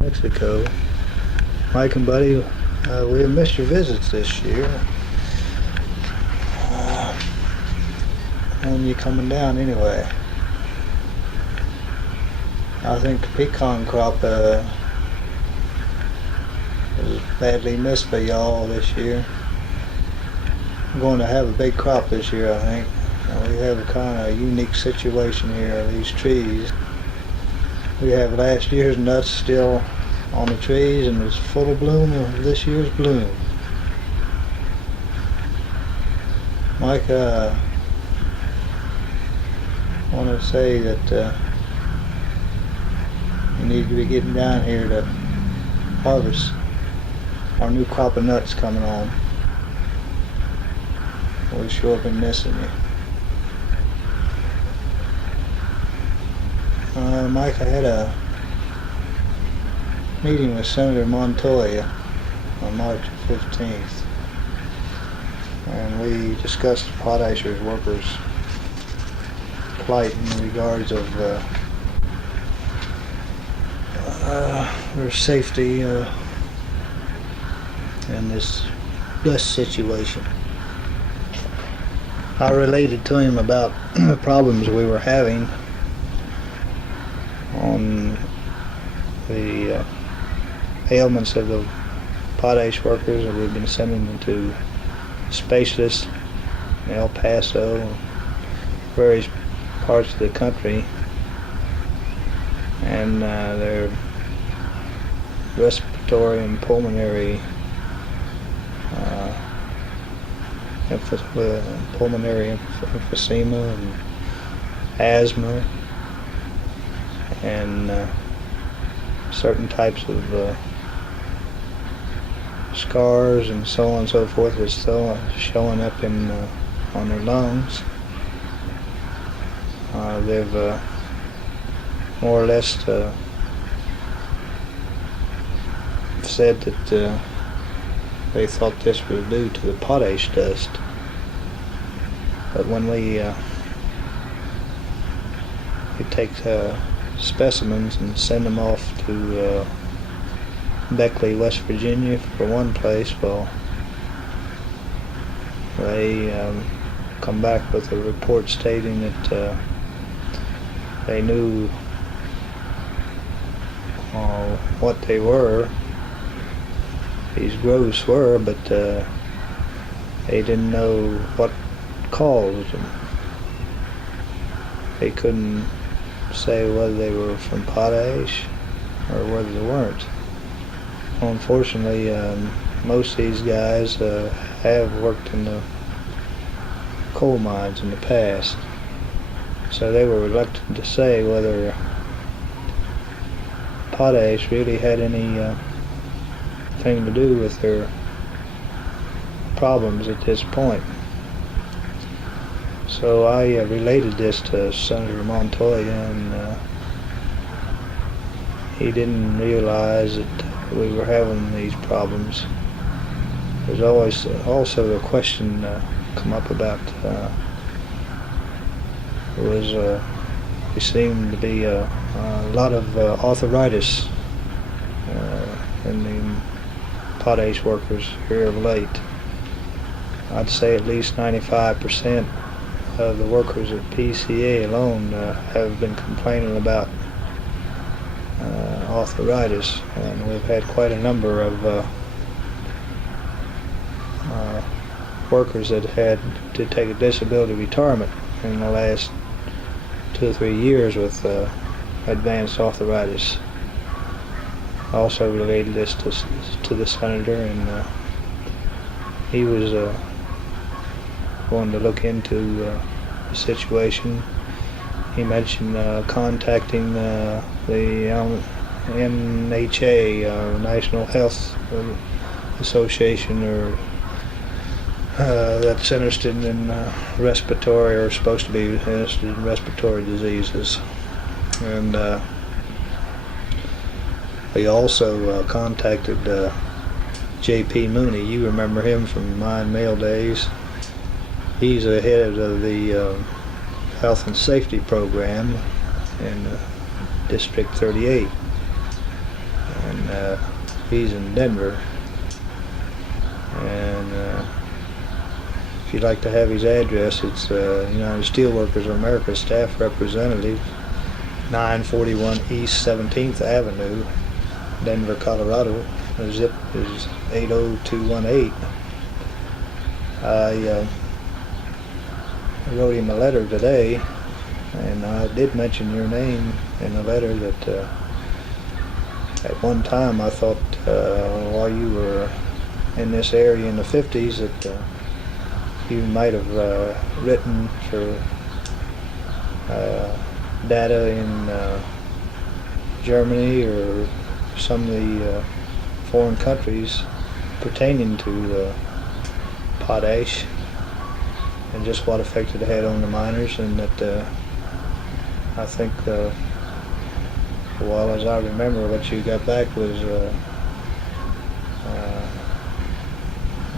Mexico. Mike and Buddy, we have missed your visits this year. When you coming down anyway? I think the pecan crop was badly missed by y'all this year. We're going to have a big crop this year, I think. We have a kind of unique situation here. These trees. We have last year's nuts still on the trees, and it's full of bloom of this year's bloom. Mike, I want to say that you need to be getting down here to harvest our new crop of nuts coming on. We've sure been missing you. Mike, I had a meeting with Senator Montoya on March 15th, and we discussed the potashers workers' plight in regards of their safety in this situation. I related to him about the problems we were having on the ailments of the potash workers that we've been sending them to specialists in El Paso, various parts of the country, and their respiratory and pulmonary pulmonary emphysema and asthma and certain types of scars and so on and so forth that's still showing up in on their lungs. They've more or less said that they thought this was due to the potash dust. But when we take specimens and send them off to Beckley, West Virginia for one place, well, they come back with a report stating that they knew what they were, these growths were, but they didn't know what caused them. They couldn't say whether they were from potash or whether they weren't. Unfortunately, most of these guys have worked in the coal mines in the past, so they were reluctant to say whether potash really had any thing to do with their problems at this point. So I related this to Senator Montoya, and he didn't realize that we were having these problems. There's always also a question come up about there seemed to be a lot of arthritis in the potash workers here of late. I'd say at least 95% of the workers at PCA alone have been complaining about arthritis, and we've had quite a number of workers that had to take a disability retirement in the last 2 or 3 years with advanced arthritis. I also related this to the senator, and he was going to look into the situation. He mentioned contacting the NHA, National Health Association, or that's interested in respiratory, or supposed to be interested in respiratory diseases. And we also contacted J.P. Mooney. You remember him from mine mail days. He's the head of the Health and Safety Program in District 38. And he's in Denver. And if you'd like to have his address, it's United Steelworkers of America Staff Representative, 941 East 17th Avenue, Denver, Colorado. The zip is 80218. I wrote him a letter today, and I did mention your name in the letter that at one time I thought while you were in this area in the 50s that you might have written for data in Germany or some of the foreign countries pertaining to potash and just what effect it had on the miners, and that I think well, as I remember, what you got back was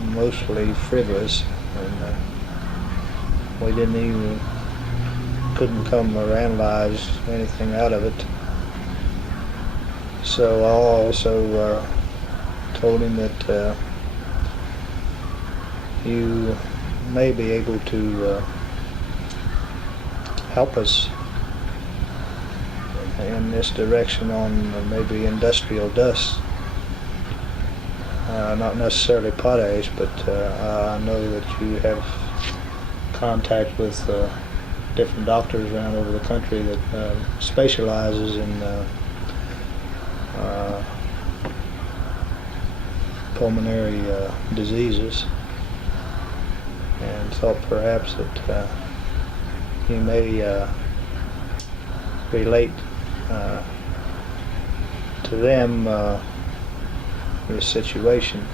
mostly frivolous, and we couldn't come or analyze anything out of it. So I also told him that you may be able to help us in this direction on maybe industrial dust. Not necessarily potash, but I know that you have contact with different doctors around over the country that specializes in pulmonary diseases, and thought perhaps that you may relate to them the situation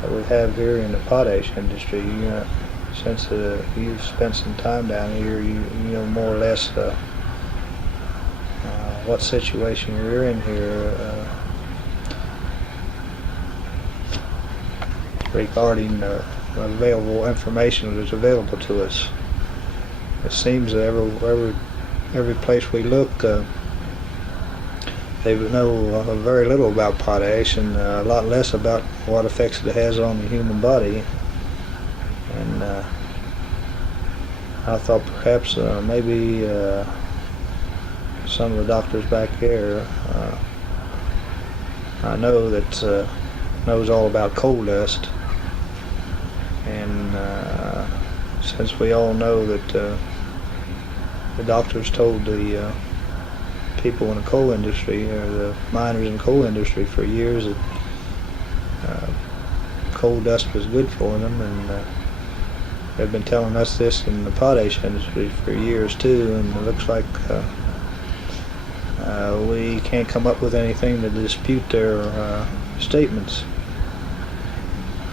that we have here in the potash industry. Since you've spent some time down here, you know more or less what situation you're in here regarding available information that is available to us. It seems that every place we look, they know very little about potash, and a lot less about what effects it has on the human body. And I thought perhaps maybe some of the doctors back here, I know that knows all about coal dust, and since we all know that the doctors told the people in the coal industry, or the miners in the coal industry for years, that coal dust was good for them, and they've been telling us this in the potash industry for years too, and it looks like we can't come up with anything to dispute their statements.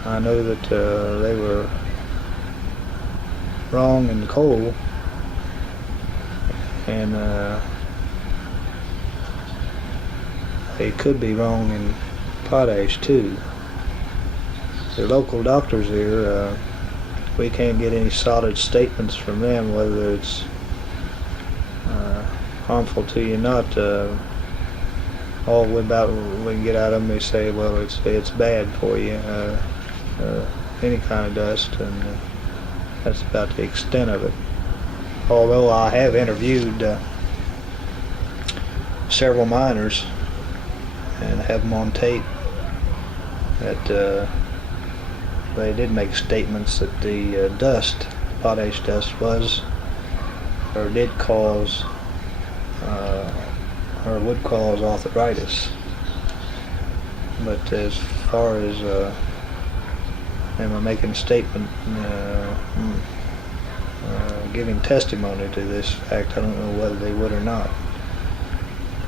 I know that they were wrong in the coal, and they could be wrong in potash too. The local doctors here, we can't get any solid statements from them whether it's harmful to you or not. All we can get out of them, they say, well, it's bad for you, any kind of dust, and that's about the extent of it. Although I have interviewed several miners and have them on tape that they did make statements that the dust, potash dust, was or did cause or would cause arthritis. But as far as them making a statement giving testimony to this fact, I don't know whether they would or not.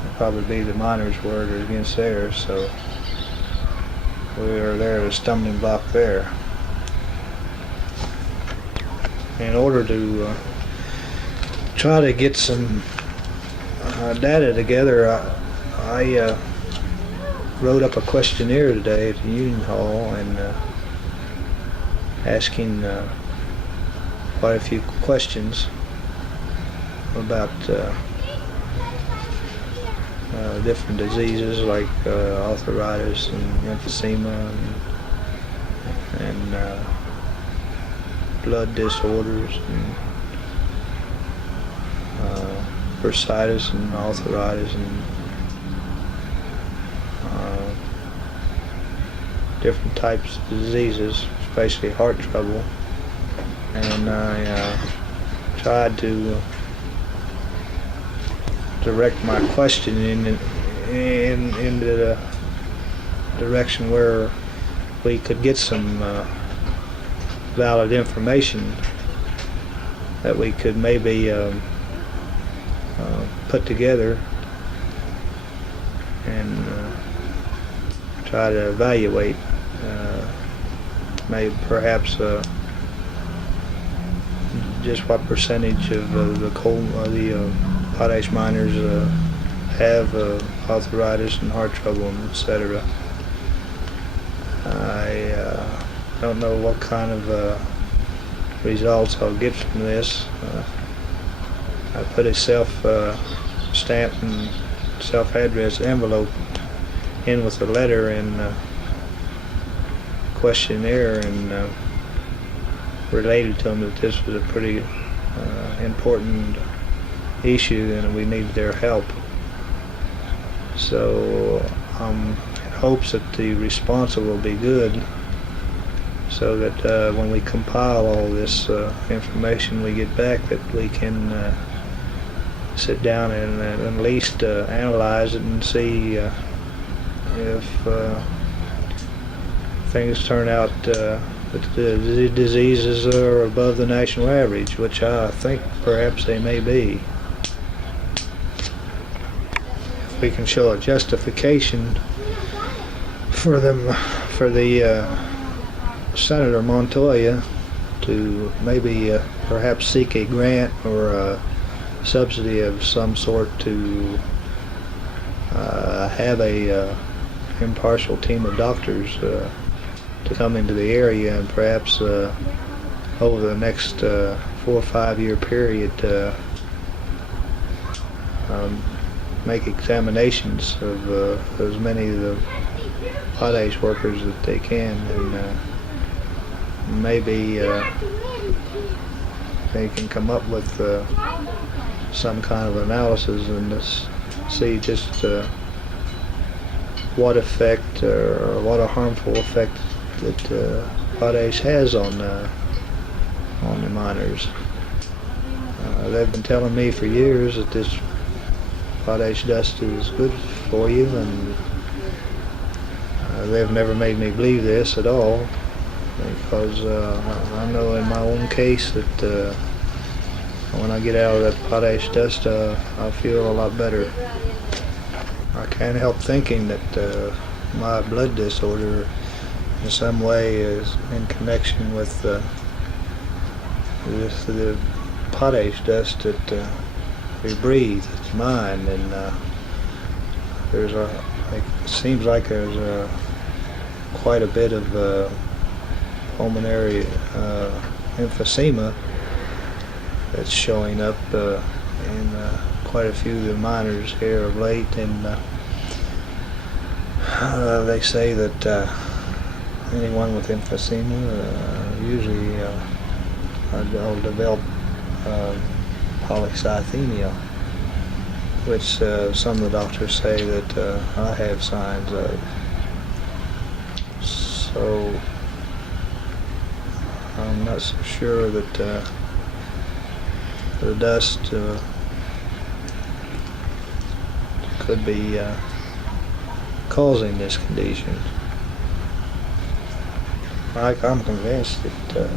It'll probably be the minor's word or against theirs, so we are there at a stumbling block there. In order to try to get some data together, I wrote up a questionnaire today at the Union Hall, and asking quite a few questions about different diseases like arthritis and emphysema and blood disorders and bursitis and arthritis and different types of diseases, especially heart trouble. And I tried to direct my questioning in the direction where we could get some valid information that we could maybe put together and try to evaluate maybe perhaps just what percentage of the potash miners have arthritis and heart trouble, etc. I don't know what kind of results I'll get from this. I put a self-stamped and self-addressed envelope in with a letter and questionnaire and related to them that this was a pretty important issue and we needed their help. So in hopes that the response will be good, so that when we compile all this information we get back, that we can sit down and at least analyze it and see if things turn out that the diseases are above the national average, which I think perhaps they may be. If we can show a justification for them, for the Senator Montoya to maybe perhaps seek a grant or a subsidy of some sort to have a impartial team of doctors to come into the area and perhaps over the next 4 or 5 year period make examinations of as many of the potash workers that they can, and maybe they can come up with some kind of analysis and see just what effect or what a harmful effect that potash has on the miners. They've been telling me for years that this potash dust is good for you, and they've never made me believe this at all, because I know in my own case that when I get out of that potash dust I feel a lot better. I can't help thinking that my blood disorder in some way is in connection with the potash dust that we breathe. It's mine, and it seems like there's quite a bit of pulmonary emphysema that's showing up in quite a few of the miners here of late, and they say that anyone with emphysema usually will develop polycythemia, which some of the doctors say that I have signs of. So I'm not so sure that the dust could be causing this condition. I'm convinced that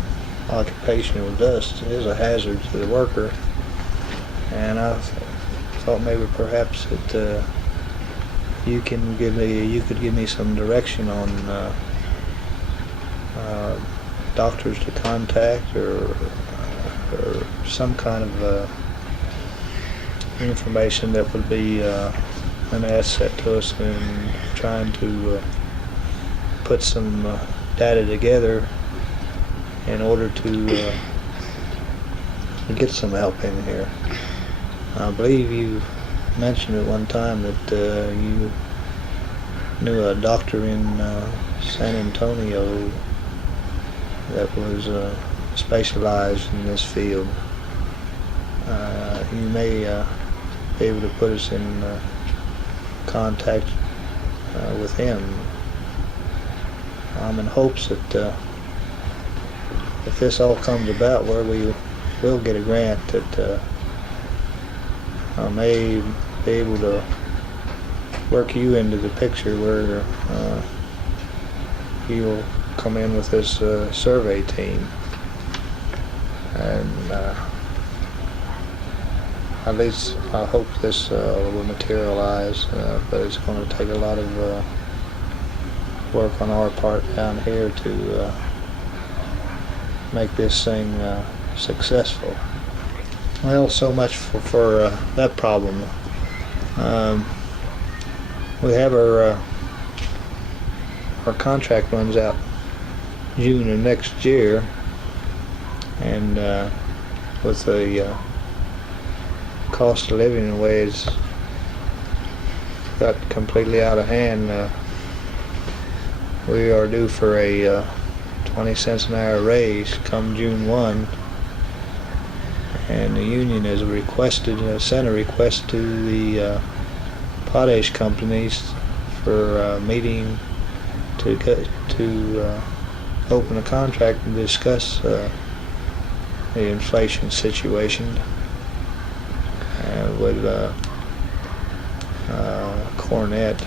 occupational dust is a hazard to the worker, and I thought maybe perhaps that you could give me some direction on doctors to contact or some kind of information that would be an asset to us in trying to put some data together in order to get some help in here. I believe you mentioned at one time that you knew a doctor in San Antonio that was specialized in this field. You may be able to put us in contact with him. I'm in hopes that if this all comes about, where we will get a grant, that I may be able to work you into the picture where you'll come in with this survey team, and at least I hope this will materialize, but it's going to take a lot of work on our part down here to make this thing successful. Well, so much for that problem. We have our contract runs out June of next year, and with the cost of living the way it's got completely out of hand, we are due for a 20 cents an hour raise come June 1, and the union has sent a request to the potash companies for a meeting to open a contract and discuss the inflation situation with Cornett.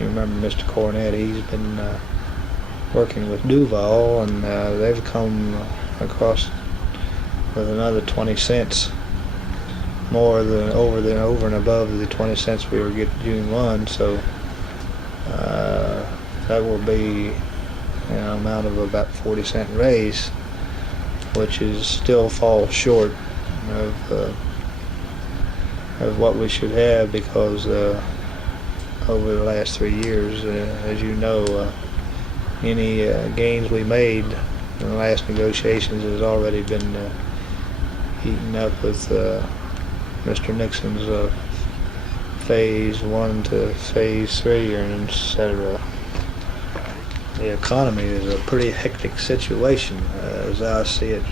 You remember Mr. Cornett? He's been working with Duval, and they've come across with another 20 cents more than over and above the 20 cents we were getting June 1. So that will be an amount of about 40-cent raise, which is still falls short of what we should have, because over the last 3 years, as you know, any gains we made in the last negotiations has already been eaten up with Mr. Nixon's phase 1 to phase 3, and etc. The economy is a pretty hectic situation as I see it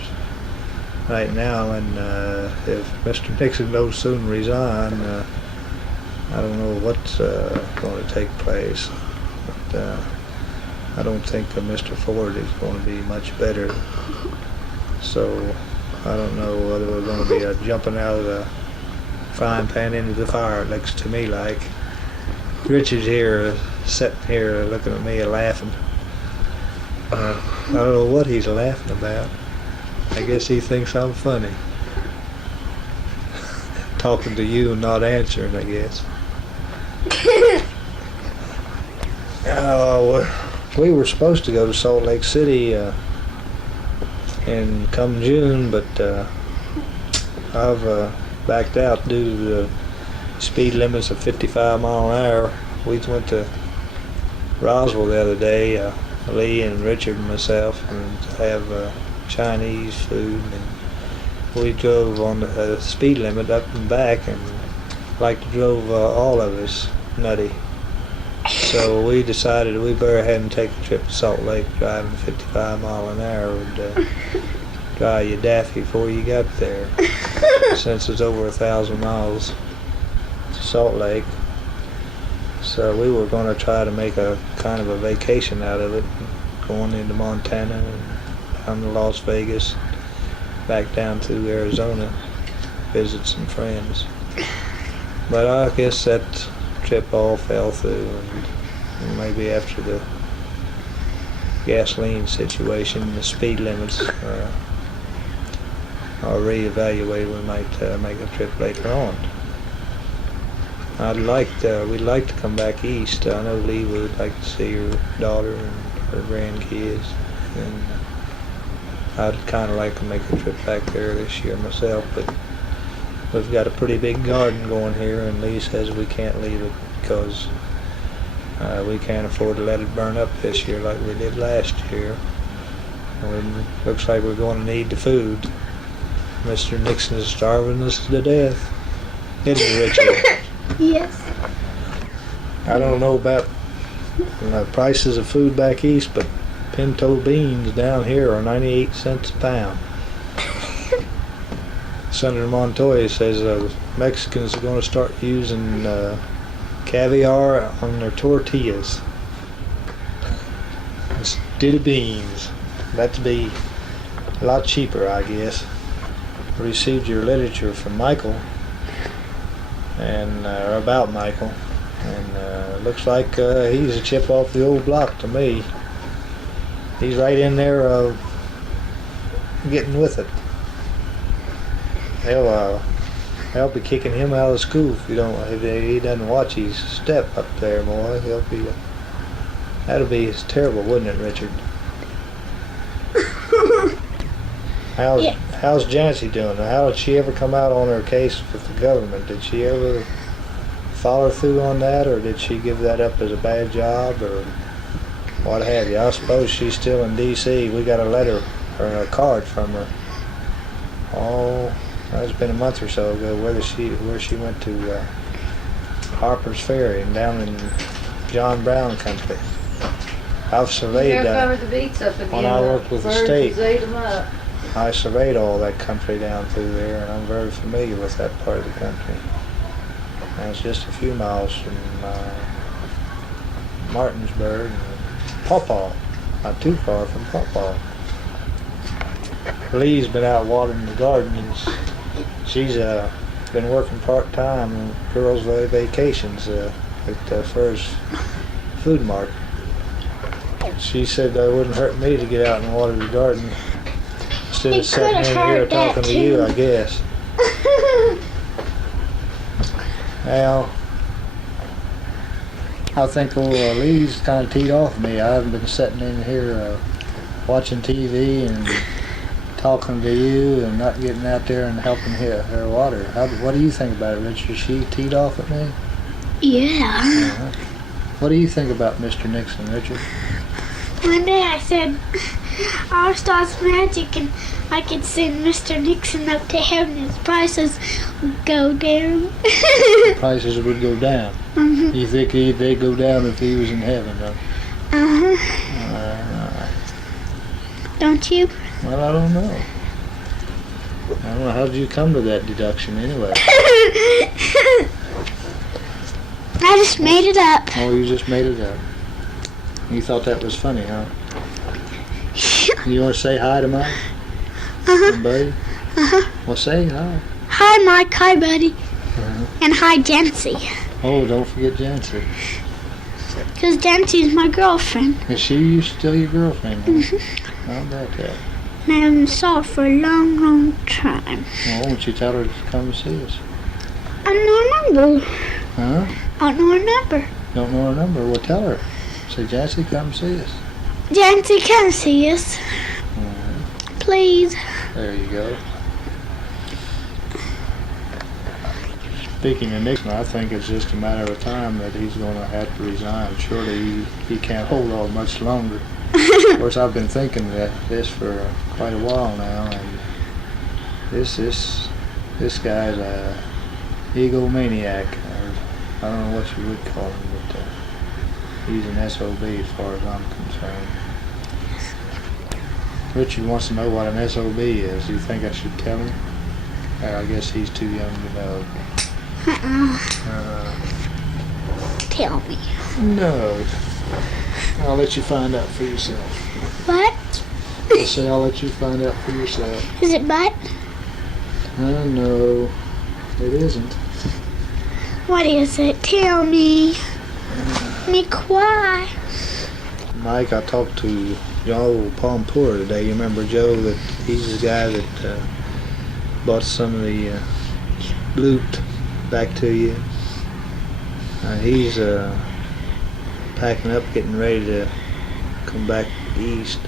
right now, and if Mr. Nixon don't soon resign, I don't know what's going to take place. But I don't think Mr. Ford is going to be much better. So I don't know whether we're going to be jumping out of the frying pan into the fire, it looks to me like. Richard's here, sitting here looking at me and laughing. I don't know what he's laughing about. I guess he thinks I'm funny. Talking to you and not answering, I guess. We were supposed to go to Salt Lake City in come June, but I've backed out due to the speed limits of 55 mile an hour. We went to Roswell the other day, Lee and Richard and myself, and have Chinese food, and we drove on the speed limit up and back, and like drove all of us nutty. So we decided we better ahead and take a trip to Salt Lake. Driving 55 mile an hour would drive you daffy before you got there, since it's over 1,000 miles to Salt Lake. So we were going to try to make a kind of a vacation out of it, going into Montana and down to Las Vegas, back down to Arizona, visit some friends. But I guess that trip all fell through, and maybe after the gasoline situation, the speed limits are reevaluated, we might make a trip later on. We'd like to come back east. I know Lee would like to see her daughter and her grandkids, and I'd kind of like to make a trip back there this year myself, but we've got a pretty big garden going here, and Lee says we can't leave it because we can't afford to let it burn up this year like we did last year. And it looks like we're going to need the food. Mr. Nixon is starving us to death, isn't he, Richard? Yes. I don't know about prices of food back east, but pinto beans down here are 98 cents a pound. Senator Montoya says Mexicans are going to start using caviar on their tortillas instead of beans. That'd be a lot cheaper, I guess. Received your literature from Michael, and about Michael, and looks like he's a chip off the old block to me. He's right in there getting with it. They'll be kicking him out of school if he doesn't watch his step up there, boy. That'll be terrible, wouldn't it, Richard? How's Jancy doing? How did she ever come out on her case with the government? Did she ever follow through on that, or did she give that up as a bad job, or what have you? I suppose she's still in D.C. We got a letter or a card from her. Oh, it's been a month or so ago. Where she went to Harper's Ferry and down in John Brown country. I've surveyed that. When I worked with the state, I surveyed all that country down through there, and I'm very familiar with that part of the country. And it's just a few miles from Martinsburg and Pawpaw, not too far from Pawpaw. Lee's been out watering the gardens. She's been working part-time on girls' vacations at Fur's Food Market. She said that wouldn't hurt me to get out and water the garden instead of sitting in here talking to you, I guess. Well, I think Lee's kind of teed off me. I haven't been sitting in here watching TV and talking to you and not getting out there and helping her water. What do you think about it, Richard? Is she teed off at me? Yeah. What do you think about Mr. Nixon, Richard? One day I said, I'll start magic and I could send Mr. Nixon up to heaven. His prices would go down. Prices would go down? Mm-hmm. You think they'd go down if he was in heaven, though? Uh-huh. Don't you? Well, I don't know. I don't know. How did you come to that deduction anyway? I just made it up. Oh, you just made it up. You thought that was funny, huh? You want to say hi to Mike? Uh-huh. Buddy? Uh-huh. Well, say hi. Hi, Mike. Hi, Buddy. Uh-huh. And hi, Jancy. Oh, don't forget Jancy. Because Jancy's my girlfriend. Is she still your girlfriend? Huh? Mm-hmm. How about that? And I haven't saw her for a long, long time. Well, why don't you tell her to come see us? I don't know her number. Huh? I don't know her number. Don't know her number? Well, tell her. Say, Jancy, come see us. Jancy, come see us. Please. There you go. Speaking of Nixon, I think it's just a matter of time that he's going to have to resign. Surely he can't hold on much longer. Of course, I've been thinking that this for quite a while now, and this guy's a egomaniac, or I don't know what you would call him, but he's an SOB as far as I'm concerned. Richard wants to know what an SOB is. Do you think I should tell him? I guess he's too young to know. Tell me. No. I'll let you find out for yourself. What? I say I'll let you find out for yourself. Is it butt? No, it isn't. What is it? Tell me. Me quiet. Mike, I talked to Joe Palmpour today. You remember Joe? That he's the guy that bought some of the loot back to you. He's packing up, getting ready to come back east.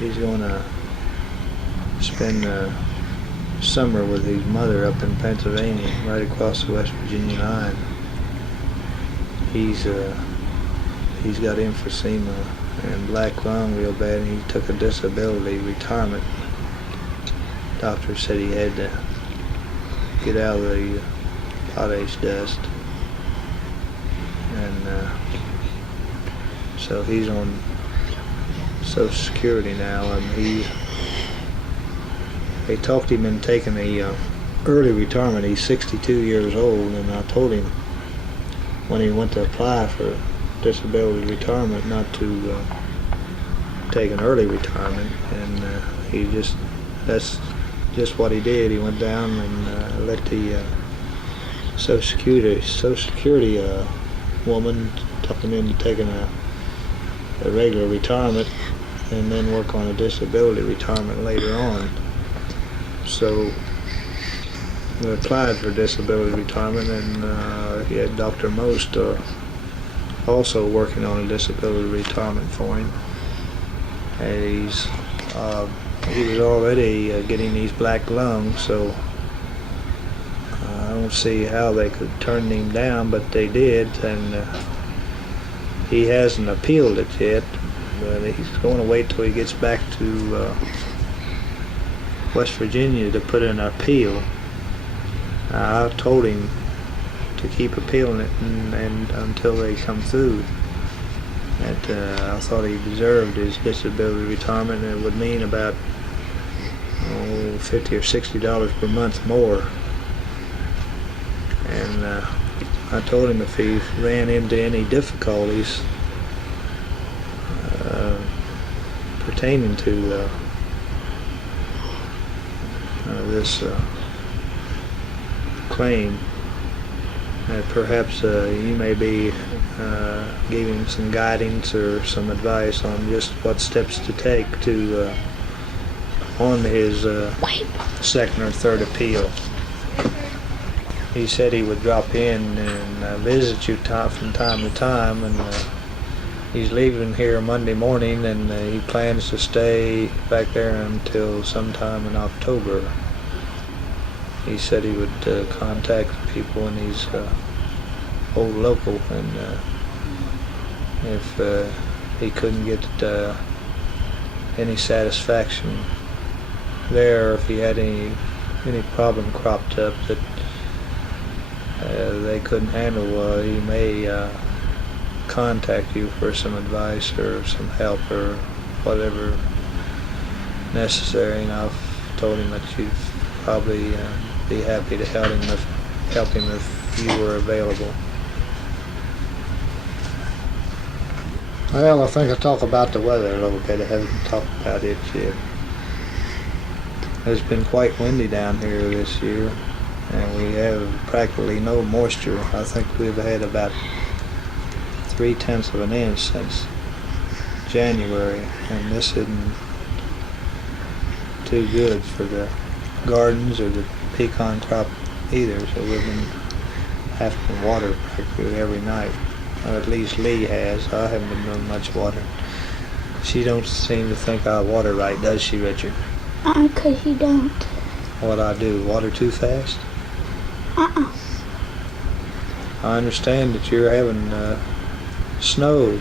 He's going to spend summer with his mother up in Pennsylvania, right across the West Virginia line. He's got emphysema and black lung real bad, and he took a disability retirement. Doctor said he had to get out of the potash dust. and so he's on Social Security now, and they talked him into taking a early retirement. He's 62 years old, and I told him when he went to apply for disability retirement not to take an early retirement, and that's just what he did. He went down and let the Social Security woman talk him into taking a regular retirement and then work on a disability retirement later on. So we applied for disability retirement, and he had Dr. Most also working on a disability retirement for him. And he was already getting these black lungs, so I don't see how they could turn him down, but they did, and he hasn't appealed it yet, but he's going to wait till he gets back to West Virginia to put in an appeal. I told him to keep appealing it and until they come through. I thought he deserved his disability retirement, and it would mean about $50 or $60 per month more. And I told him if he ran into any difficulties pertaining to this claim, that perhaps you may be giving some guidance or some advice on just what steps to take to on his second or third appeal. He said he would drop in and visit you from time to time, and he's leaving here Monday morning, and he plans to stay back there until sometime in October. He said he would contact people in his old local, and if he couldn't get any satisfaction there, if he had any problem cropped up that they couldn't handle, he may contact you for some advice or some help or whatever necessary. And I've told him that you'd probably be happy to help him if you were available. Well, I think I'll talk about the weather a little bit. I haven't talked about it yet. It's been quite windy down here this year, and we have practically no moisture. I think we've had about 0.3 of an inch since January, and this isn't too good for the gardens or the pecan crop either, so we've been having to water practically every night. Or at least Lee has. I haven't been doing much water. She don't seem to think I water right, does she, Richard? 'Cause you don't. What I do, water too fast? I understand that you're having snow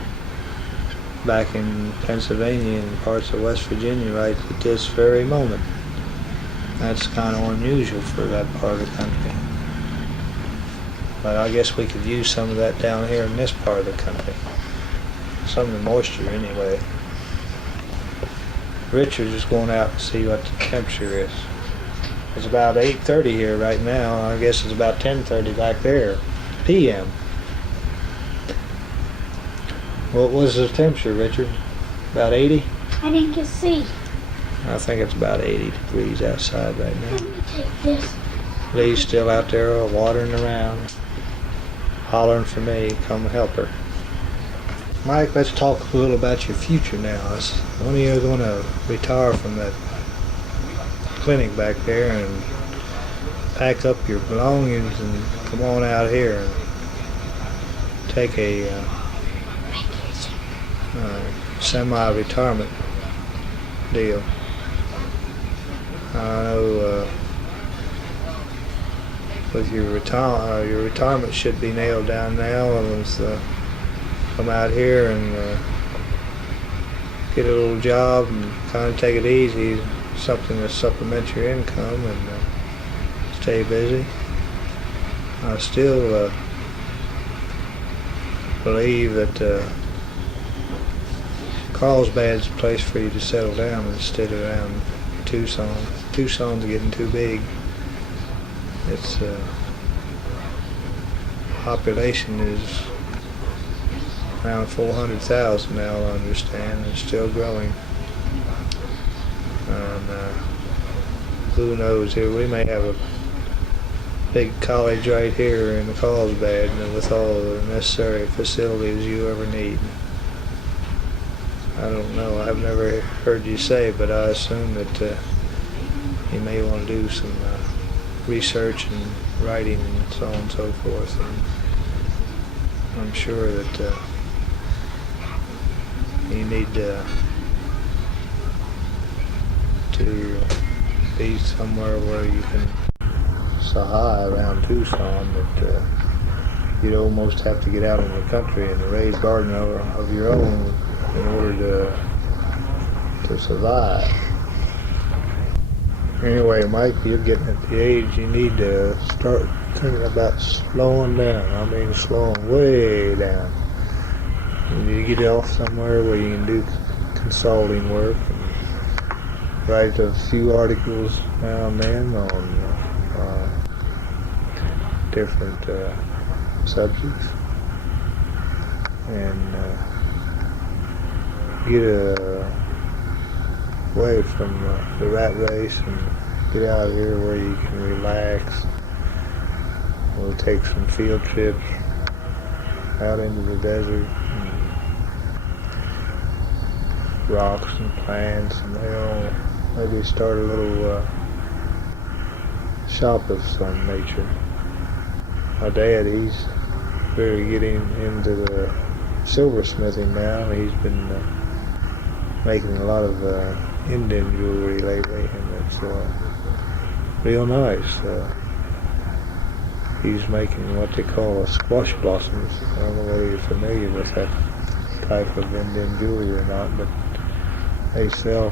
back in Pennsylvania and parts of West Virginia right at this very moment. That's kind of unusual for that part of the country. But I guess we could use some of that down here in this part of the country. Some of the moisture anyway. Richard's just going out to see what the temperature is. It's about 8:30 here right now. I guess it's about 10:30 back there, p.m. What was the temperature, Richard? About 80? I didn't get see. I think it's about 80 degrees outside right now. Let me take this. Lee's still out there watering around, hollering for me, come help her. Mike, let's talk a little about your future now. When are you going to retire from that clinic back there and pack up your belongings and come on out here and take a semi-retirement deal? I know with your retirement should be nailed down now, and come out here and get a little job and kind of take it easy, something to supplement your income and stay busy. I still believe that Carlsbad's a place for you to settle down instead of around Tucson. Tucson's getting too big. Its population is around 400,000 now, I understand, and still growing. And who knows, here we may have a big college right here in Carlsbad, and with all the necessary facilities you ever need. I don't know, I've never heard you say, but I assume that you may want to do some research and writing and so on and so forth. And I'm sure that you need to be somewhere where you can so high around Tucson that you'd almost have to get out in the country and raise a garden of your own in order to survive. Anyway, Mike, you're getting at the age you need to start thinking about slowing down. I mean, slowing way down. You need to get off somewhere where you can do consulting work and write a few articles now and then on different subjects, and get away from the rat race and get out here where you can relax. We'll take some field trips out into the desert, and rocks and plants, and maybe start a little shop of some nature. My dad, he's really getting into the silversmithing now. He's been making a lot of Indian jewelry lately, and it's real nice. He's making what they call squash blossoms. I don't know whether you're familiar with that type of Indian jewelry or not, but they sell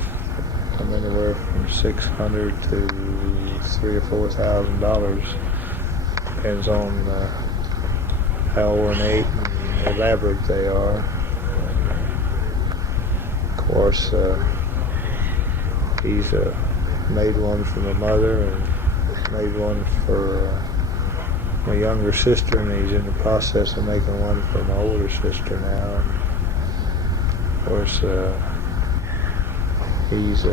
from anywhere from $600 to $3,000 or $4,000. Depends on how ornate and elaborate they are. Of course, he's made one for my mother and made one for my younger sister, and he's in the process of making one for my older sister now. And of course, he's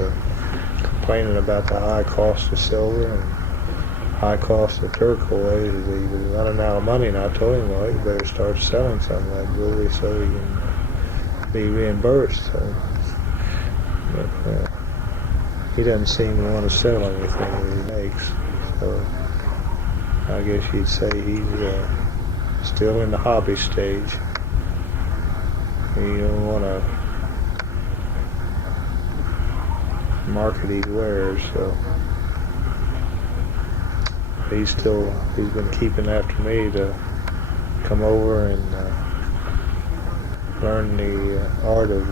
complaining about the high cost of silver and high cost of turquoise. He was running out of money, and I told him, well, you better start selling some of that jewelry so he can be reimbursed. So, but he doesn't seem to want to sell anything that he makes. So I guess you'd say he's still in the hobby stage. You don't want to market his wares, so he's been keeping after me to come over and learn the art of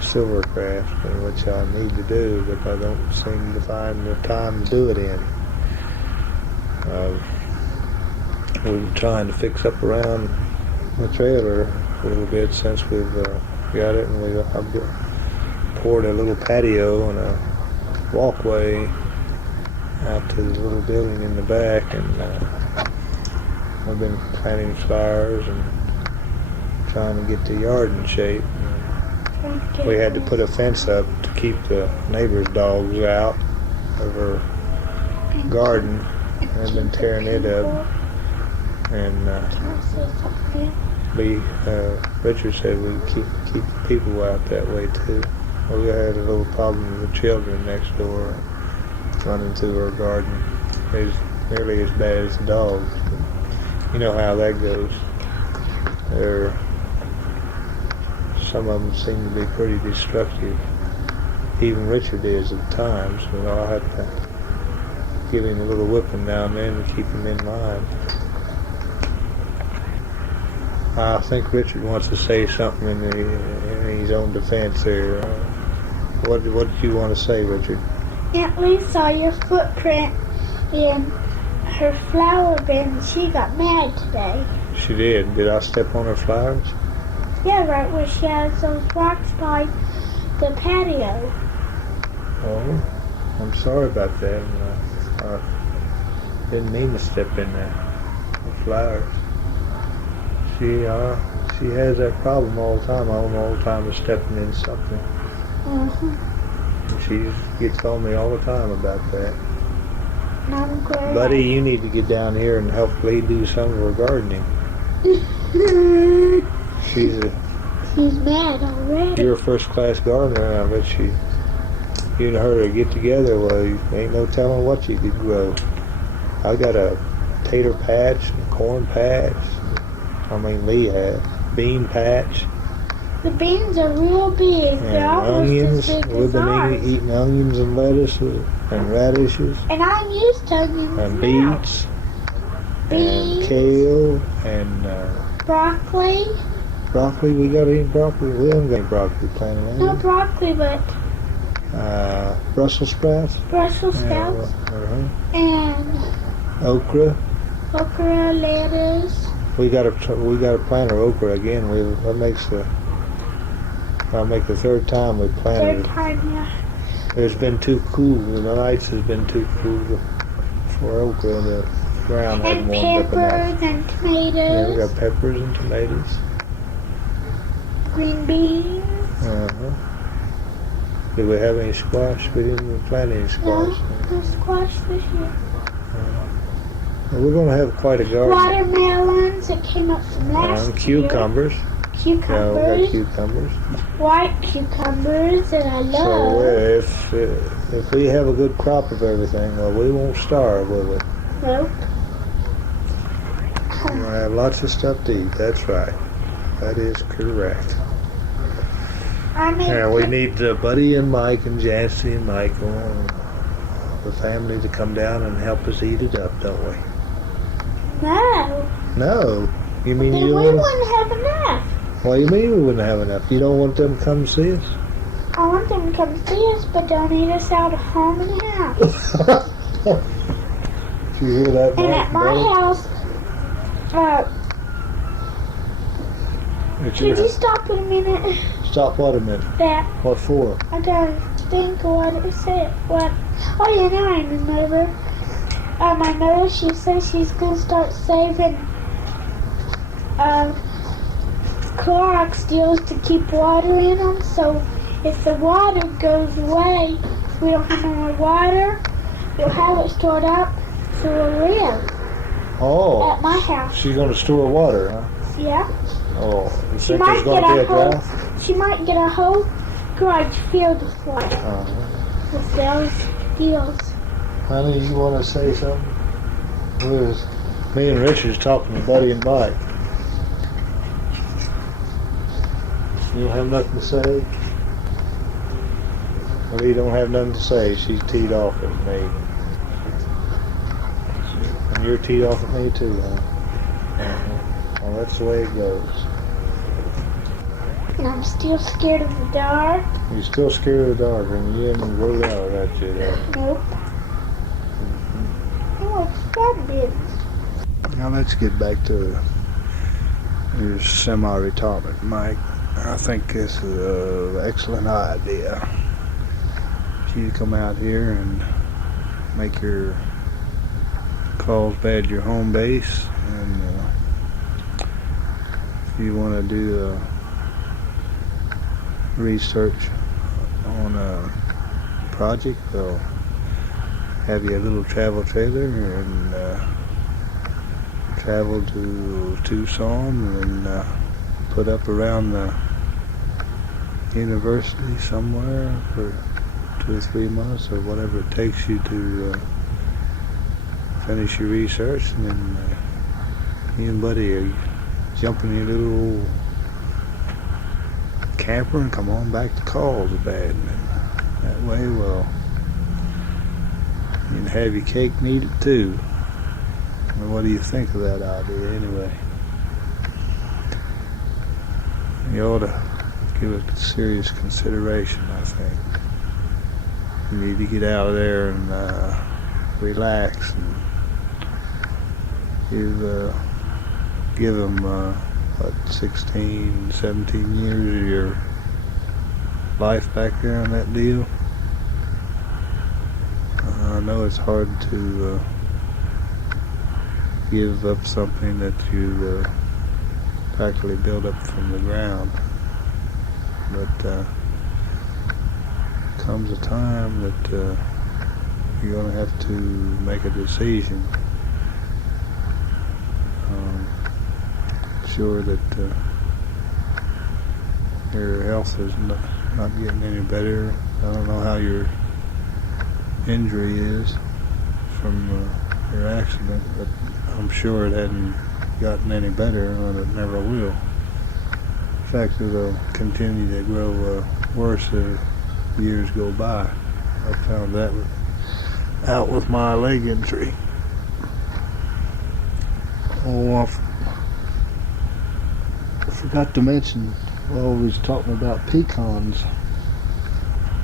silvercraft, which I need to do, but I don't seem to find the time to do it in. We've been trying to fix up around the trailer a little bit since we've got it, and I've poured a little patio and a walkway out to the little building in the back, and I've been planting flowers and trying to get the yard in shape. We had to put a fence up to keep the neighbor's dogs out of her garden. They've been tearing it up, and Richard said we keep people out that way too. Well, we had a little problem with the children next door running through our garden. It's nearly as bad as the dogs. You know how that goes. Some of them seem to be pretty destructive. Even Richard is at times, but I'll have to give him a little whipping now and then to keep him in line. I think Richard wants to say something in his own defense there. What did you want to say, Richard? Aunt Lee saw your footprint in her flower bin, and she got mad today. She did. Did I step on her flowers? Yeah, right where she has those rocks by the patio. Oh, I'm sorry about that. I didn't mean to step in there. The flowers. She has that problem all the time. I'm all the time of stepping in something. And she gets on me all the time about that. I'm glad. Buddy, you need to get down here and help Lee do some of her gardening. She's mad already. You're a first-class gardener. I bet you and her get together. Well, you ain't no telling what you could grow. I got a tater patch, and corn patch. I mean, Lee had bean patch. The beans are real big. And They're almost onions. as big We've as been ours. eating onions and lettuces and radishes And I'm used to onions and now. beets and Beans. kale and Broccoli. broccoli. We got to eat broccoli. We haven't got any broccoli planted, have No we? broccoli, but Brussels sprouts. Brussels Yeah, sprouts. uh-huh. And Okra. okra, lettuce. We got to plant our okra again. I'll make the third time we planted Third time, yeah. it. It's been too cool. The nights has been too cool for okra. The ground hadn't And warmed up enough. peppers and Yeah, we tomatoes. got peppers and tomatoes. Green beans. Uh-huh. Did we have any squash? We didn't even plant any No, squash. no squash this year. Well, we're going to have quite a garden. Watermelons that came up from last year. Cucumbers. Yeah, we Cucumbers. got cucumbers. White cucumbers that I So love. if we have a good crop of everything, well, we won't starve, will we? Nope. We're going to have lots of stuff to eat. That's right. That is correct. I made Yeah, we need Buddy and Mike and Jancy and Michael and the family to come down and help us eat it up, don't we? No. No. You mean Then you we don't? wouldn't have enough. What do you mean we wouldn't have enough? You don't want them to come see us? I want them to come see us, but don't eat us out of home and house. Did you hear that, And Mike? at my Buddy? house, Did could you stop in a minute? Stop what a minute. That What for? I gotta think of what it said. What? Oh yeah, now I remember. My mother, she says she's gonna start saving Clorox deals to keep water in them. So if the water goes away, we don't have no more water. We'll have it stored up, so we'll live Oh, at my house. she's going to store water, huh? Yeah. Oh, you She think might there's going get to be a a whole. drought? She might get a whole garage filled with water Uh-huh. with those deals. Honey, you want to say something? Me and Richard's talking to Buddy and Mike. You don't have nothing to say? Well, you don't have nothing to say. She's teed off at me. And you're teed off at me too, huh? Uh-huh. Well, that's the way it goes. And I'm still scared of the dark. You're still scared of the dark, and you haven't rode out that yet, have you? Nope. Oh, it's fun, baby. Now let's get back to your semi-retirement, Mike. I think this is an excellent idea. For you to come out here and make your Carlsbad your home base, and if you want to do research on a project, they'll have you a little travel trailer and travel to Tucson and put up around the university somewhere for 2 or 3 months or whatever it takes you to finish your research, and then you and Buddy are jumping your little camper and come on back to Carlsbad, and that way, well, you can have your cake and eat it too. Well, what do you think of that idea anyway? You ought to give it serious consideration, I think. You need to get out of there and relax and give them 16, 17 years of your life back there on that deal. I know it's hard to give up something that you practically build up from the ground, but comes a time that you're going to have to make a decision. Sure that your health is not getting any better. I don't know how your injury is from your accident, but I'm sure it hadn't gotten any better, and it never will. In fact, it'll continue to grow worse as years go by. I found that out with my leg injury. Oh, I forgot to mention, while we was talking about pecans,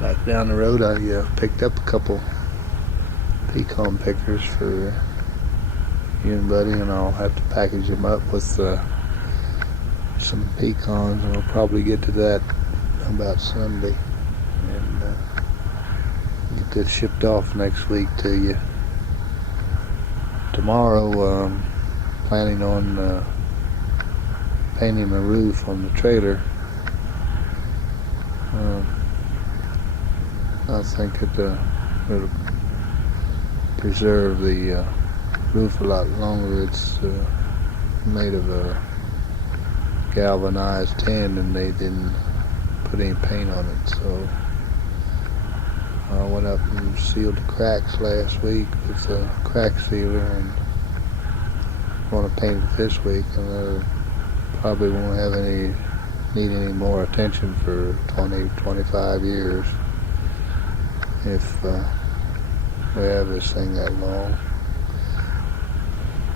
back down the road I picked up a couple pecan pickers for you and Buddy, and I'll have to package them up with some pecans, and I'll probably get to that about Sunday and get that shipped off next week to you. Tomorrow planning on painting the roof on the trailer. I think it'll preserve the roof a lot longer. It's made of a galvanized tin, and they didn't put any paint on it, so I went up and sealed the cracks last week with a crack sealer, and want to paint it this week, and probably won't need any more attention for 20-25 years if we have this thing that long,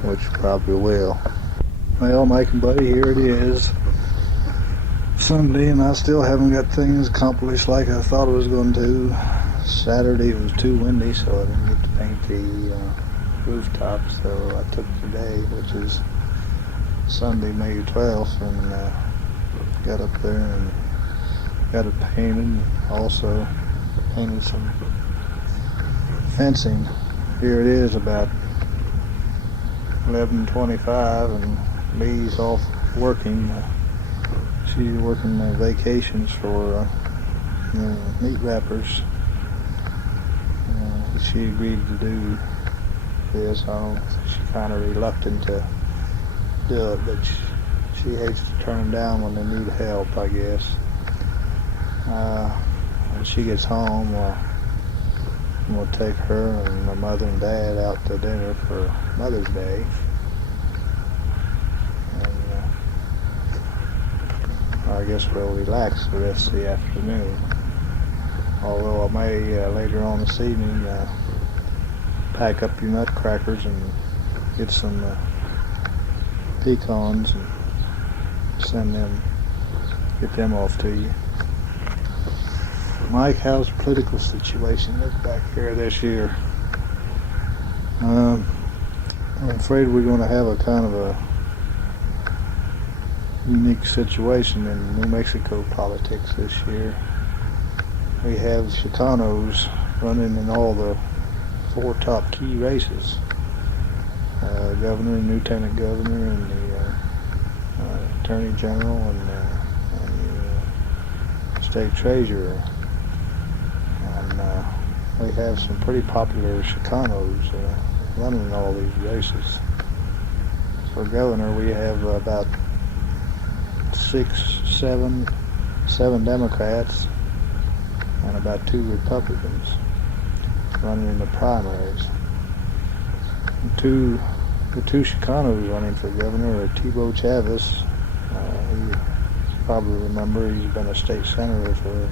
which probably will. Well, Mike and Buddy, here it is, Sunday, and I still haven't got things accomplished like I thought I was going to. Saturday it was too windy, so I didn't get to paint the rooftops, so I took today, which is Sunday, May 12th, and got up there and got it painted. Also painted some fencing. Here it is about 11:25, and Lee's off working. She's working vacations for meat wrappers. She agreed to do this. She's kind of reluctant to do it, but she hates to turn them down when they need help, I guess. When she gets home, we'll take her and my mother and dad out to dinner for Mother's Day. And I guess we'll relax the rest of the afternoon. Although I may later on this evening pack up your nutcrackers and get some pecans and get them off to you. Mike, how's the political situation look back here this year? I'm afraid we're going to have a kind of a unique situation in New Mexico politics this year. We have Chicanos running in all the 4 top key races. Governor and lieutenant governor and the attorney general and the state treasurer. And we have some pretty popular Chicanos running in all these races. For governor, we have about 7 Democrats and about 2 Republicans running in the primaries. The two Chicanos running for governor are Tebow Chavez. You probably remember he's been a state senator for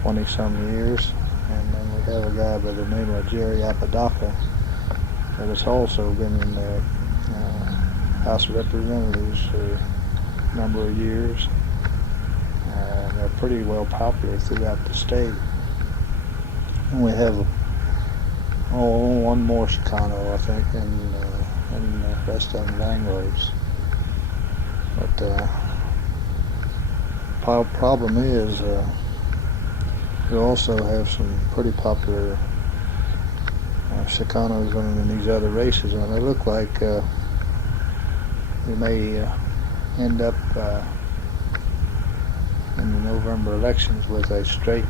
20-some years. And then we have a guy by the name of Jerry Apodaca that has also been in the House of Representatives for a number of years. They're pretty well popular throughout the state. And we have one more Chicano, I think, and the rest of them Anglos. But problem is, we also have some pretty popular Chicanos in these other races, and they look like we may end up in the November elections with a straight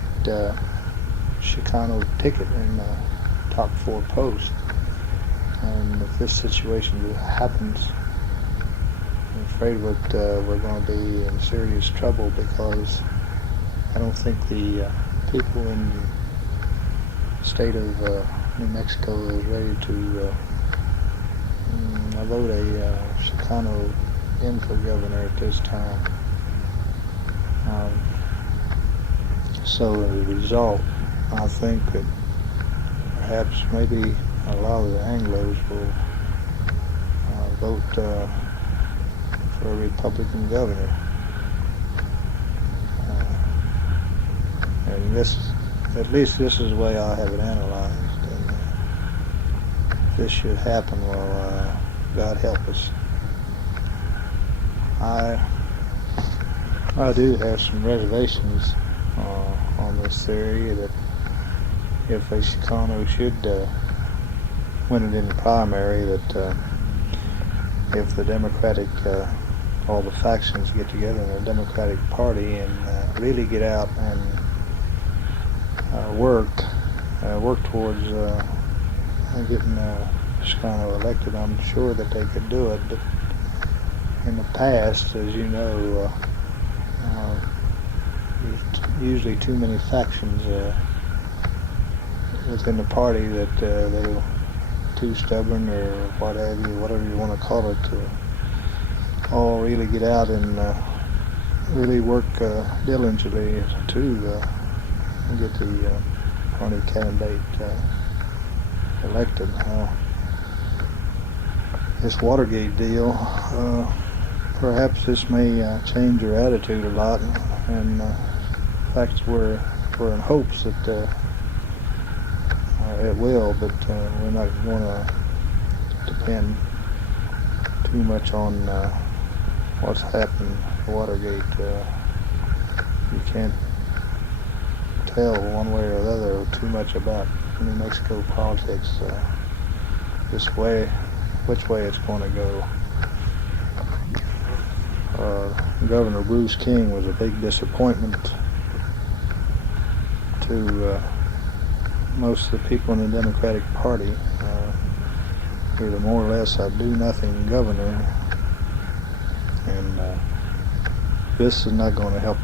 Chicano ticket in the top 4 posts. And if this situation happens, I'm afraid we're going to be in serious trouble, because I don't think the people in the state of New Mexico is ready to vote a Chicano in for governor at this time. So as a result, I think that perhaps maybe a lot of the Anglos will vote for a Republican governor. And this, at least this is the way I have it analyzed. And if this should happen, well, God help us. I do have some reservations on this theory that if a Chicano should win it in the primary, that if the Democratic, all the factions get together in the Democratic Party and really get out and work towards getting Chicano elected, I'm sure that they could do it. But in the past, as you know, there's usually too many factions within the party that they're too stubborn or whatever you want to call it, to all really get out and really work diligently to get the party candidate elected. This Watergate deal, perhaps this may change your attitude a lot, and in fact we're in hopes that it will, but we're not going to depend too much on what's happened with Watergate. You can't tell one way or the other too much about New Mexico politics, which way it's going to go. Governor Bruce King was a big disappointment to most of the people in the Democratic Party. He's a more or less a do-nothing governor, and this is not going to help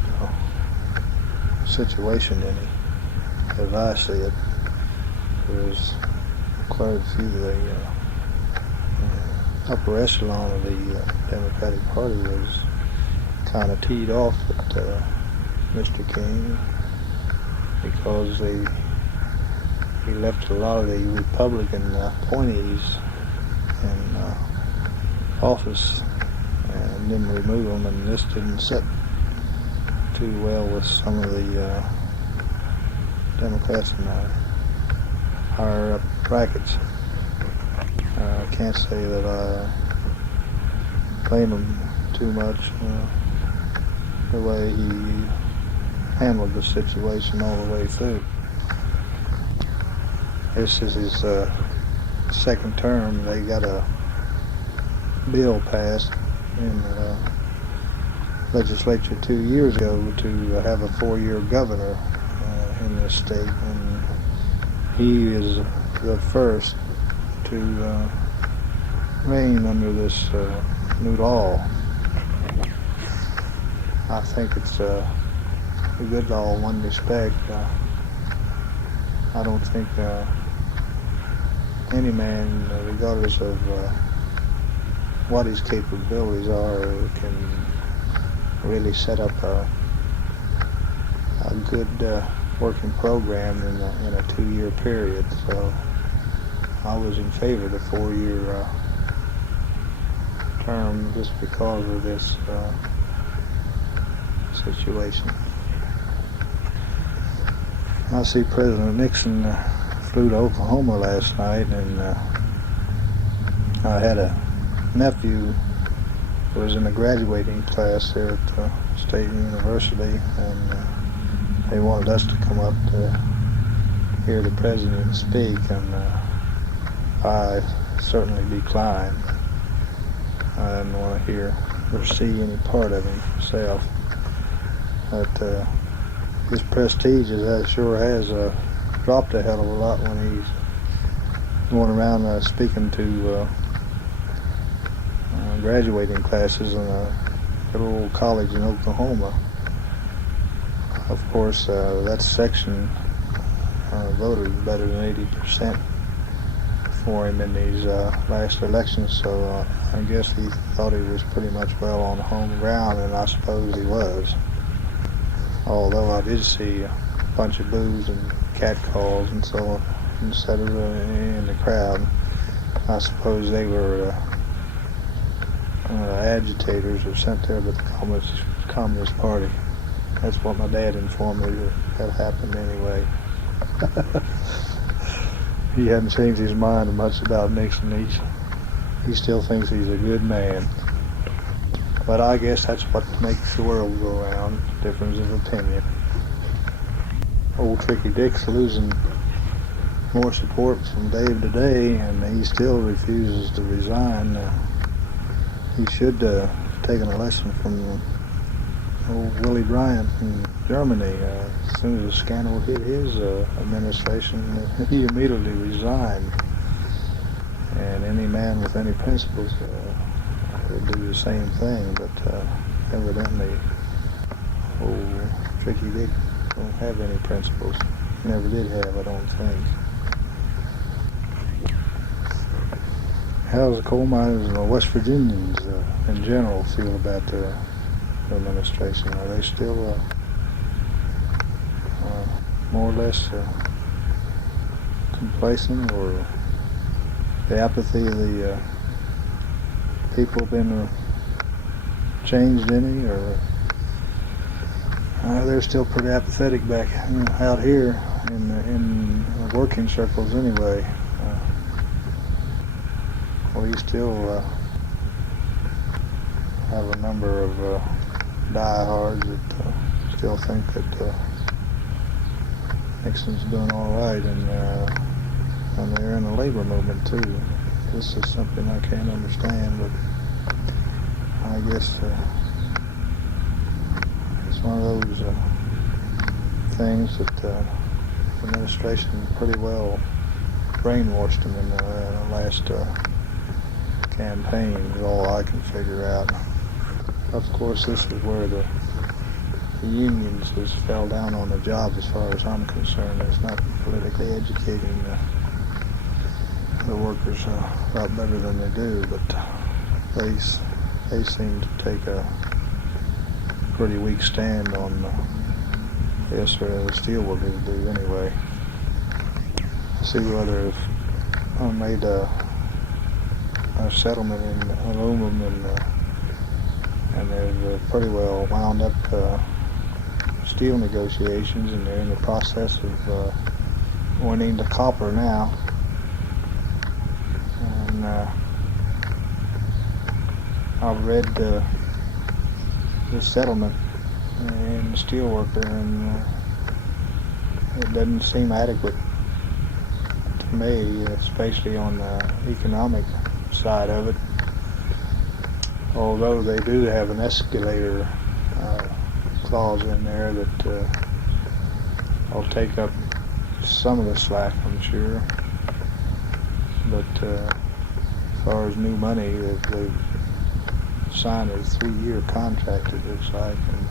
the situation any, as I see it. There's quite a few of the upper echelon of the Democratic Party was kind of teed off at Mr. King, because he left a lot of the Republican appointees in office and didn't remove them, and this didn't sit too well with some of the Democrats in the higher up brackets. I can't say that I blame him too much, the way he handled the situation all the way through. This is his second term. They got a bill passed in the legislature 2 years ago to have a 4-year governor in this state, and he is the first to reign under this new law. I think it's a good law in one respect. I don't think any man, regardless of what his capabilities are, can really set up a good working program in a 2-year period. So I was in favor of the 4-year term just because of this situation. I see President Nixon flew to Oklahoma last night, and I had a nephew was in a graduating class there at the State University, and they wanted us to come up to hear the president speak, and I certainly declined. I didn't want to hear or see any part of him myself. But his prestige sure has dropped a hell of a lot when he's going around speaking to graduating classes in a little college in Oklahoma. Of course, that section voted better than 80% for him in these last elections, so I guess he thought he was pretty much well on home ground, and I suppose he was. Although I did see a bunch of boos and catcalls and so on instead of in the crowd. I suppose they were agitators or sent there by the Communist Party. That's what my dad informed me that happened anyway. He hadn't changed his mind much about Nixon. He still thinks he's a good man. But I guess that's what makes the world go round, difference of opinion. Old Tricky Dick's losing more support from day to day, and he still refuses to resign. He should have taken a lesson from old Willy Brandt in Germany. As soon as the scandal hit his administration, he immediately resigned. And any man with any principles would do the same thing, but evidently old Tricky Dick don't have any principles. Never did have, I don't think. How's the coal miners and the West Virginians in general feel about the administration? Are they still more or less complacent, or the apathy of the people been changed any, or they're still pretty apathetic back out here in working circles anyway? We still have a number of diehards that still think that Nixon's doing all right, and they're in the labor movement too. This is something I can't understand, but I guess it's one of those things that the administration pretty well brainwashed them in the last campaign, is all I can figure out. Of course, this is where the unions just fell down on the job as far as I'm concerned. It's not politically educating the workers a lot better than they do, but they seem to take a pretty weak stand on this, or the steel workers do anyway. See whether if I made a settlement in aluminum, and they've pretty well wound up steel negotiations, and they're in the process of winning the copper now. And I've read the settlement in the steel worker, and it doesn't seem adequate to me, especially on the economic side of it. Although they do have an escalator clause in there that will take up some of the slack, I'm sure. But as far as new money, they've signed a 3-year contract, it looks like, and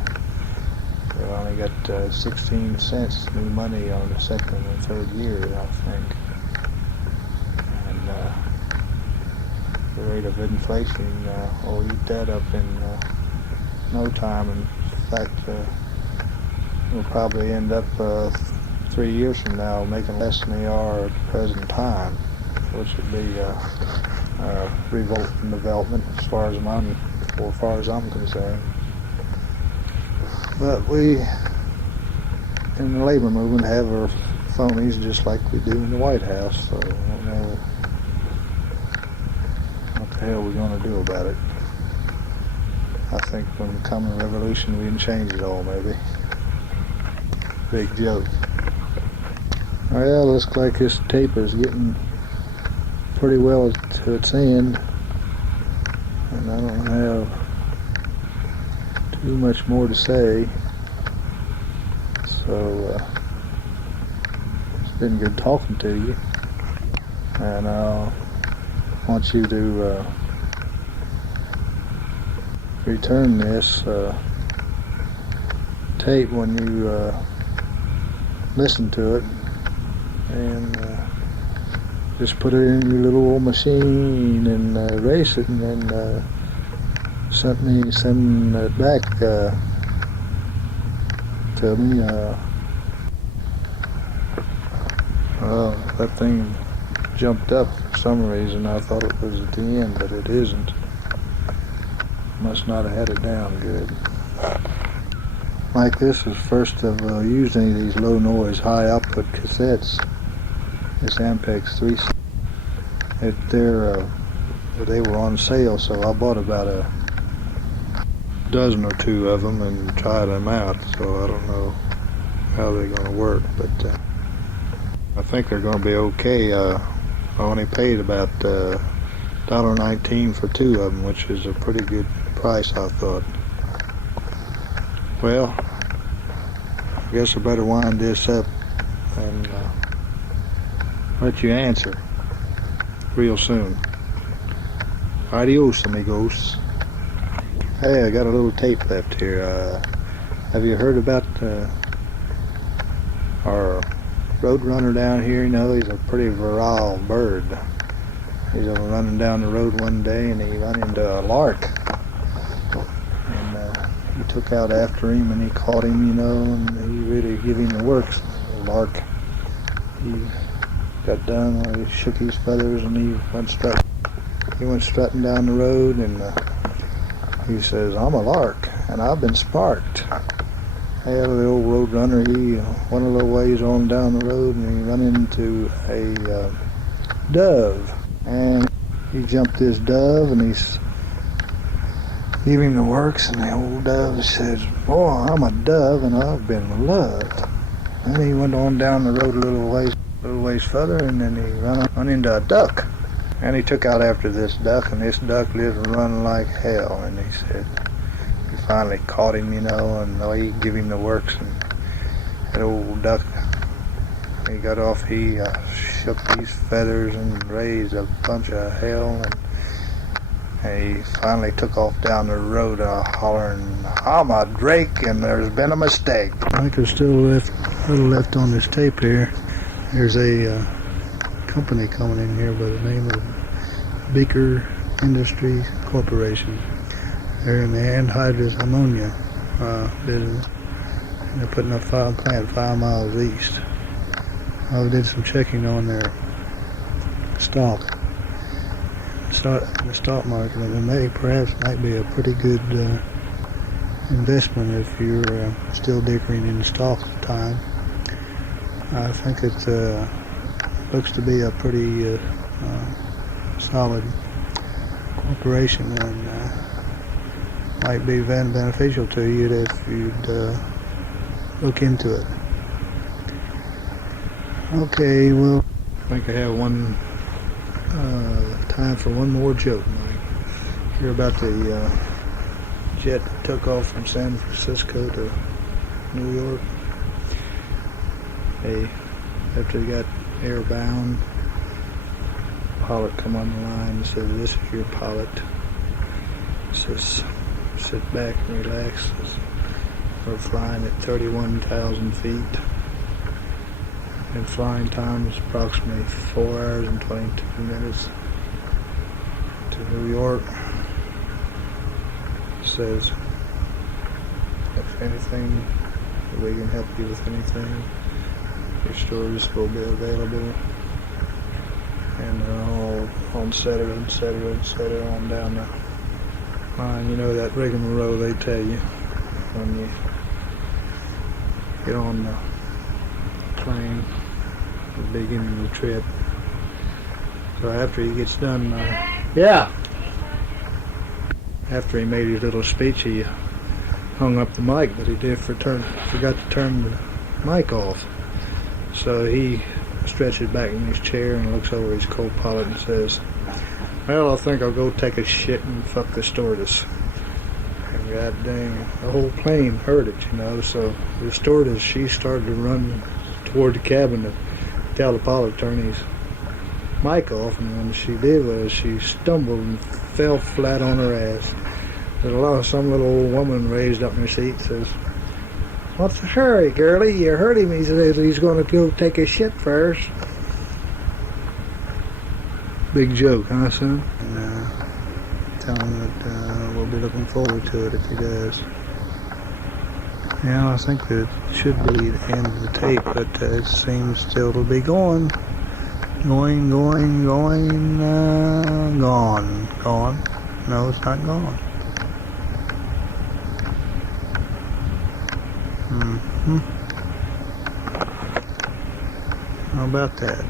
they've only got 16 cents new money on the second and third year, I think. And the rate of inflation will eat that up in no time. In fact, we'll probably end up 3 years from now making less than they are at the present time, which would be a revolt in development as far as I'm concerned. But we in the labor movement have our phonies just like we do in the White House, so I don't know what the hell we're going to do about it. I think when the coming revolution we can change it all, maybe. Big joke. Well, looks like this tape is getting pretty well to its end, and I don't have too much more to say. So it's been good talking to you, and I want you to return this tape when you listen to it, and just put it in your little old machine and erase it, and then send it back to me. Well, that thing jumped up for some reason. I thought it was at the end, but it isn't. Must not have had it down good. Like this is first I've used any of these low noise, high output cassettes. This Ampex 3. They were on sale, so I bought about a dozen or two of them and tried them out. So I don't know how they're going to work, but I think they're going to be okay. I only paid about $1.19 for two of them, which is a pretty good price, I thought. Well, I guess I better wind this up and let you answer real soon. Adios, amigos. Hey, I got a little tape left here. Have you heard about our road runner down here? You know, he's a pretty virile bird. He's running down the road one day and he ran into a lark. And he took out after him and he caught him, you know, and he really gave him the works. The lark, he got done when he shook his feathers and he went strutting down the road, and he says, "I'm a lark and I've been sparked." Hey, the old road runner, he went a little ways on down the road and he run into a dove, and he jumped this dove and he's giving him the works, and the old dove says, "Boy, I'm a dove and I've been loved." And he went on down the road a little ways further, and then he run into a duck. And he took out after this duck, and this duck lived and run like hell. And he said, he finally caught him, you know, and he gave him the works. And that old duck, he got off, he shook his feathers and raised a bunch of hell. And he finally took off down the road hollering, "I'm a drake and there's been a mistake." I think there's still a little left on this tape here. There's a company coming in here by the name of Beaker Industries Corporation. They're in the anhydrous ammonia business. And they're putting up a plant 5 miles east. I did some checking on their stock. The stock market, and they perhaps might be a pretty good investment if you're still dickering in the stock at the time. I think it looks to be a pretty solid corporation, and might be very beneficial to you if you'd look into it. Okay, well, I think I have time for one more joke, Mike. Hear about the jet that took off from San Francisco to New York. After they got airbound, pilot come on the line and said, "This is your pilot." Says, "Sit back and relax. We're flying at 31,000 feet. And flying time is approximately 4 hours and 22 minutes to New York." Says, "If anything, if we can help you with anything, your stories will be available." And they're all on et cetera on down the line. You know that rigmarole they tell you when you get on the plane at the beginning of the trip. So after he gets done, yeah. after he made his little speech, he hung up the mic, but he forgot to turn the mic off. So he stretches back in his chair and looks over his co-pilot and says, "Well, I think I'll go take a shit and fuck the stewardess." And god dang, the whole plane heard it, so the stewardess, she started to run toward the cabin to tell the pilot to turn his mic off, and when she did was she stumbled and fell flat on her ass. Some little old woman raised up in her seat and says, "What's the hurry, girlie? You heard him. He said he's going to go take a shit first." Big joke, huh, son? And tell him that we'll be looking forward to it if he does. Yeah, I think that should be the end of the tape, but it seems still to be going. Gone. No, it's not gone. How about that?